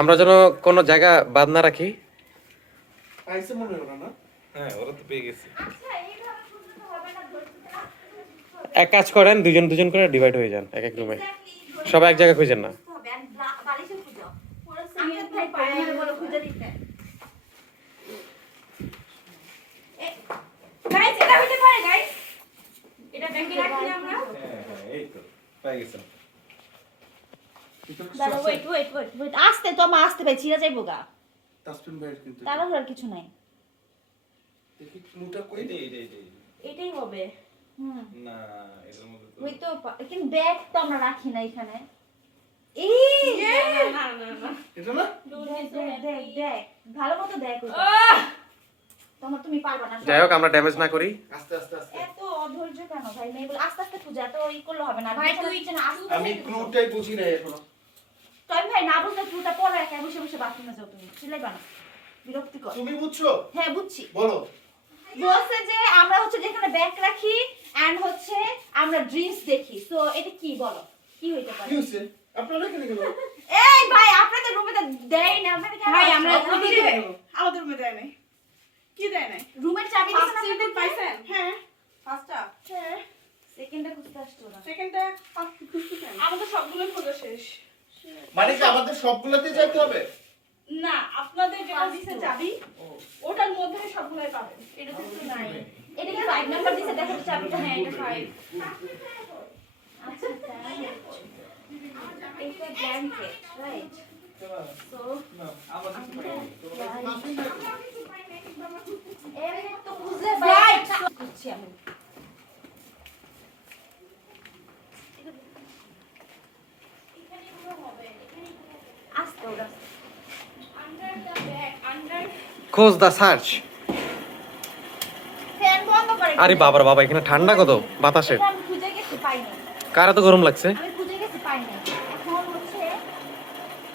আমরা যেন কোনো জায়গা বাদ না রাখি। পাইছে মনে হয় না? হ্যাঁ ওরা তো পেয়ে গেছে। এক কাজ করেন, দুজন দুজন করে ডিভাইড হয়ে যান এক এক রুমে, সবাই এক জায়গায় খুঁজেন না। এই তো পেয়ে গেছে। আস্তে তো মা আসতে ভাই ছিড়া যাইবো গা। তাসপিন ভাই কিন্তু তাড়াহুড়ার কিছু নাই। দেখি ক্লুটা কই দে। এটাই হবে। না এটার মধ্যে তো ওই তো কিন্তু ব্যাগ তো আমরা রাখি না এখানে। এই না এটা না? দেখ ভালো মতো দেখ ওটা। তোমার তুমি পারবা না। যাই হোক আমরা ড্যামেজ না করি। আস্তে আস্তে আস্তে। এত অধৈর্য কেন ভাই? মেয়েগুলো আস্তে আস্তে খুঁজে এত ই করলে হবে না। ভাই, তুই আস্তে আমি ক্লুটাই বুঝি না এখনো। তুমি ভাই না বুঝলে তুইটা পরে একা বসে বসে বাথরুমে যাও তুমি। চিল্লাইবা না। বিরক্তিকর। তুমি বুঝছো? হ্যাঁ বুঝছি। বলো। বলছে যে আমরা হচ্ছে যেখানে ব্যাগ রাখি এন্ড হচ্ছে আমরা ড্রিঙ্কস দেখি। সো এটা কি বলো? কি হইতে পারে? কি হইছে? আপনারা কেন গেল? এই ভাই আপনাদের রুমে তো দেই না। আপনারা কেন? ভাই আমরা ওদিকে আমাদের রুমে দেয় নাই। কি দেয় নাই? রুমের চাবি ফার্স্ট দিছেন সিজন আপনাদের? পাইছেন? হ্যাঁ। ফার্স্টটা। হ্যাঁ। সেকেন্ডটা খুঁজতে আসতো না। সেকেন্ডটা ফার্স্ট খুঁজতেছেন। আমাদের সবগুলো খোঁজা শেষ। মানে কি আমাদের সবগুলোতে যেতে হবে? না, আপনাদের যেটা দিছে চাবি, ওটার মধ্যে সবগুলাই পাবেন। এটাতে তো নাই। এটা কি 5 নাম্বার দিছে দেখো তো চাবিটা। হ্যাঁ, এটা 5। আচ্ছা তাই। এটা ব্ল্যাঙ্কেট রাইট? সো এই তো বুঝলে ভাই বুঝছি আমি। আস্তে ওরা আন্ডার দ্য ব্যাগ, আন্ডার খোঁজ দা সার্চ। ফ্যান বন্ধ করে। আরে বাবার বাবা, এখানে ঠান্ডা কত বাতাসের। আমি খুঁজে গেছি পাইনি। কার এত গরম লাগছে? আমি খুঁজে গেছি পাইনি। এখন হচ্ছে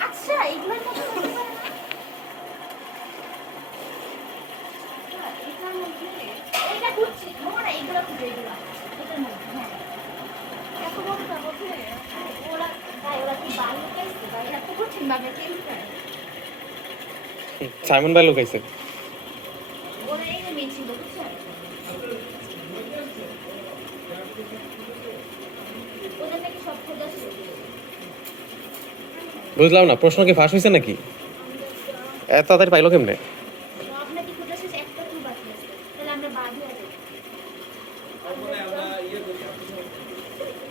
আচ্ছা এগুলোর মধ্যে হতে পারে না? এটার মধ্যে এটা খুঁজছি। না এগুলো খুঁজে এগুলো। এটার মধ্যে হ্যাঁ। এত বড়টা বোঝে? ওরা ভাই ওরা কি বাড়ি গেছে ভাই? এত কঠিন ভাবে কেউ করে? সাইমন ভাই লুকাইছে। ওরা এই মেয়ে ছিল বুঝছেন? ওদের নাকি সব খোঁজা ছিল। বুঝলাম না, প্রশ্ন কি ফাঁস হয়েছে নাকি? এত তাড়াতাড়ি পাইলো কেমনে? আপনাকে খোঁজা শেষ একটা টু বাকি আছে। তাহলে আমরা বাদ হয়ে যাবো। তারপরে আমরা ইয়ে করি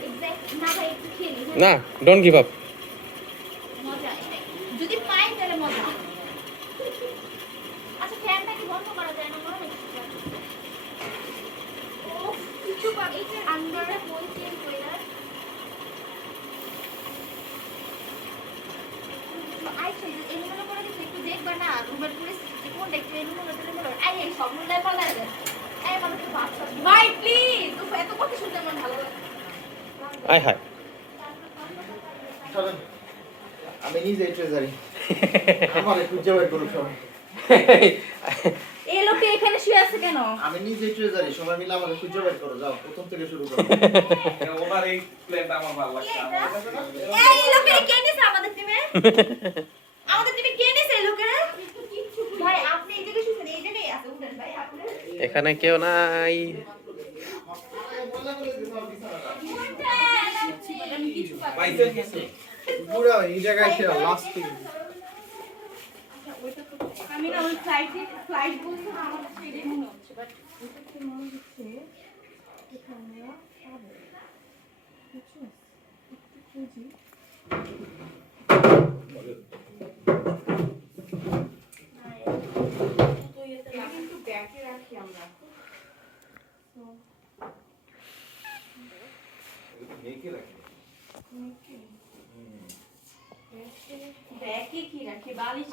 এক্সাক্ট না ভাই একটু খেলি। না, ডোন্ট গিভ আপ। মজা যদি পাই তাহলে মজা। আচ্ছা ফ্যানটা কি বন্ধ করা যায় না? মনে হয় ও কিছু পাবে এটা আন্ডারে কোন চেঞ্জ হয়ে যায়। আচ্ছা এগুলো করে দিতে একটু দেখবা না রুমের পরিস্থিতি কোন দেখতে এগুলো আই এই সব মূল্যে পালা যায়। এই মানে একটু বাচ্চা ভাই প্লিজ, এত কথা শুনতে আমার ভালো লাগে। আয় হায়। চলেন। আমি নিজে ট্রেজারি। আমার খুঁজে বের করো সবাই। এই লোকটা এখানে শুয়ে আছে কেন? আমি নিজে ট্রেজারি, সবাই মিলে আমাকে খুঁজে বের করো। যাও প্রথম থেকে শুরু করো। ওনার এই প্ল্যানটা আমার ভালো লাগছে। এই লোকটা কে নিছে আমাদের টিমে? আমাদের টিমে কে নিছে এই লোকেরা? ভাই আপনি এই জায়গায় শুছেন, এই জায়গায় আছে উঠেন ভাই আপনি। এখানে কেউ নাই। পাইছেন কিছু? পুরো এই জায়গায় ছিল লাস্ট থিং। আমি না ওই ফ্লাইট বলছি না, আমার সেটাই মনে হচ্ছে, বাট এটা কি মনে হচ্ছে এখানে পাবে কিছু একটু খুঁজি। কিন্তু ব্যাগে রাখি আমরা। মেয়েকে রাখি। ব্যাগে কি রাখি? বালিশ,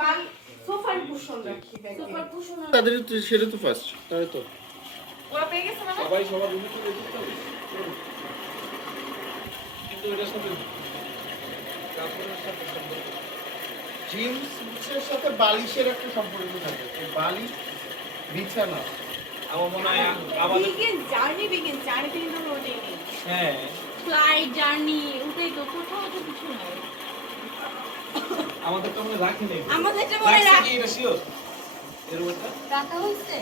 সোফার কুশন রাখি ব্যাগে। সোফার কুশন তাদের তো সেটা তো ফার্স্ট, তাই তো। ওরা পেয়ে গেছে না? সবাই সবার রুমে চলে যেতে হবে। কিন্তু এটার সাথে কাপড়ের সাথে সম্পর্ক। জিন্সের সাথে বালিশের একটা সম্পর্ক থাকে। এই বালিশ বিছানা। আমার মনে হয় আমাদের বিগিন জার্নিতে কিন্তু ওটাই নেই। হ্যাঁ ফ্লাইট জার্নি ওটাই তো, কোথাও তো কিছু নাই। আমাদের তো মনে রাখিনি। আমাদেরটা মনে রাখছে রাখ কি এটা শিওর? এর উপরটা রাখা হয়েছে